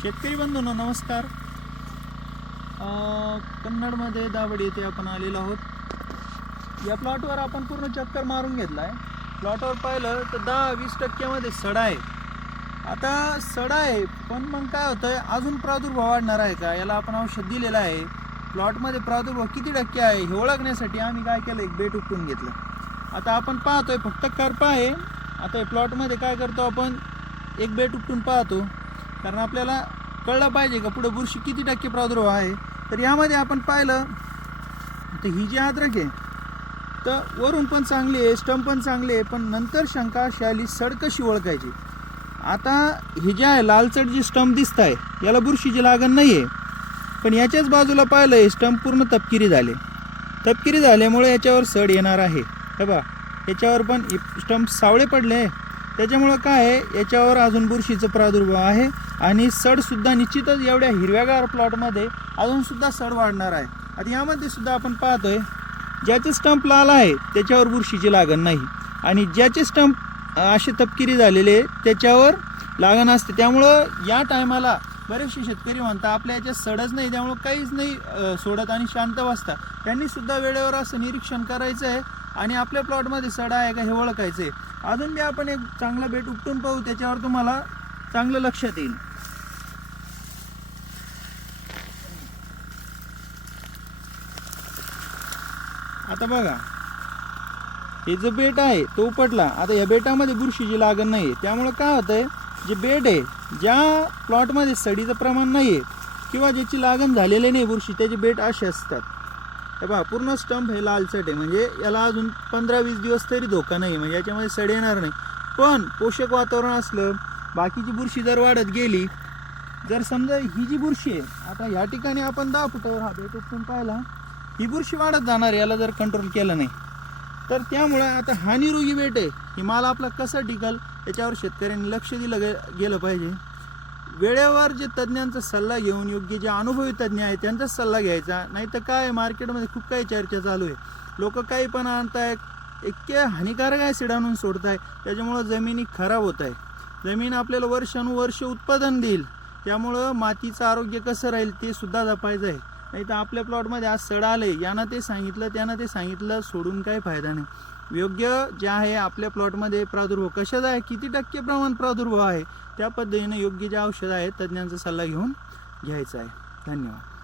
शेतकरी बंधूंनो नमस्कार. कन्नडमध्ये दावड येथे आपण आलेलो आहोत. या प्लॉटवर आपण पूर्ण चक्कर मारून घेतला आहे प्लॉटवर पाहिलं तर दहा वीस टक्क्यामध्ये सडा आहे. आता सडा आहे पण मग काय होतं आहे अजून प्रादुर्भाव वाढणार आहे का? याला आपण औषध दिलेलं आहे. प्लॉटमध्ये प्रादुर्भाव किती टक्के आहे हे ओळखण्यासाठी आम्ही काय केलं? एक बेट उपटून घेतलं. आता आपण पाहतोय फक्त करपा आहे. आता प्लॉटमध्ये काय करतो आपण? एक बेट उपटून पाहतो. कारण आपल्याला कळलं पाहिजे का पुढं बुरशी किती टक्के प्रादुर्भाव आहे. तर यामध्ये आपण पाहिलं तर ही जी अद्रक आहे तर वरून पण चांगली आहे स्टंप पण चांगली आहे पण नंतर शंका अशी सड कशी ओळखायची? आता हे जे आहे लालचट जी स्टंप दिसत आहे याला बुरशीची लागण नाही आहे पण याच्याच बाजूला पाहिलं हे स्टंप पूर्ण तपकिरी झाले. तपकिरी झाल्यामुळे याच्यावर सड येणार आहे. हे बा याच्यावर पण स्टंप सावळे पडले. त्याच्यामुळं काय आहे याच्यावर अजून बुरशीचं प्रादुर्भाव आहे आणि सडसुद्धा निश्चितच एवढ्या हिरव्यागार प्लॉटमध्ये अजूनसुद्धा सड वाढणार आहे. आता यामध्ये सुद्धा आपण पाहतोय ज्याचे स्टंप लाल आहे त्याच्यावर बुरशीची लागण नाही. आणि ज्याचे स्टंप असे तपकिरी झालेले त्याच्यावर लागण असते. त्यामुळं या टायमाला बरेचसे शेतकरी म्हणतात आपल्या याच्यात सडच नाही त्यामुळं काहीच नाही सोडत आणि शांत बसतात. त्यांनी सुद्धा वेळेवर असं निरीक्षण करायचं आहे आणि आपल्या प्लॉटमध्ये सडा आहे का हे ओळखायचं आहे अजून बी आपण एक चांगला बेट उपटून पाहू त्याच्यावर तुम्हाला चांगलं लक्षात येईल. आता बघा. हे जो बेट आहे तो उपटला. आता या बेटामध्ये बुरशीची लागण नाही त्यामुळे काय होतंय जे बेट आहे ज्या प्लॉटमध्ये सडीचं प्रमाण नाही आहे किंवा ज्याची लागण झालेली नाही बुरशी त्याचे बेट असे असतात. हे पहा पूर्ण स्टंप हे लालसट आहे. म्हणजे याला अजून पंधरा वीस दिवस तरी धोका नाही म्हणजे याच्यामध्ये सड येणार नाही. पण पोषक वातावरण असलं बाकीची बुरशी जर वाढत गेली जर समजा ही जी बुरशी आहे आता या ठिकाणी आपण दहा फुटावर हा भेट उपटून पाहिला. ही बुरशी वाढत जाणार याला जर कंट्रोल केलं नाही. तर त्यामुळं आता हा निरोगी बेट आहे. ही माल आपला कसं टिकल याच्यावर शेतकऱ्यांनी लक्ष दिलं गे गेलं पाहिजे. वेळेवर जे तज्ज्ञांचा सल्ला घेऊन योग्य जे अनुभवी तज्ज्ञ आहेत त्यांचाच सल्ला घ्यायचा. नाही तर काय मार्केटमध्ये खूप काही चर्चा चालू आहे. लोक काही पण आणताय इतके हानिकारक ॲसिड आणून सोडताय त्याच्यामुळं जमिनी खराब होत आहे. जमीन आपल्याला वर्षानुवर्ष उत्पादन देईल. त्यामुळं मातीचं आरोग्य कसं राहील ते सुद्धा जपायचं आहे. नाही तर आपल्या प्लॉटमध्ये आज सड आले यानं ते सांगितलं त्यानं ते सांगितलं सोडून काही फायदा नाही. योग्य जे आहे आपल्या प्लॉटमध्ये प्रादुर्भाव कशाचा आहे? किती टक्के प्रमाण प्रादुर्भाव आहे? त्या पद्धतीने योग्य जे औषधं आहेत तज्ज्ञांचा सल्ला घेऊन घ्यायचा आहे. धन्यवाद.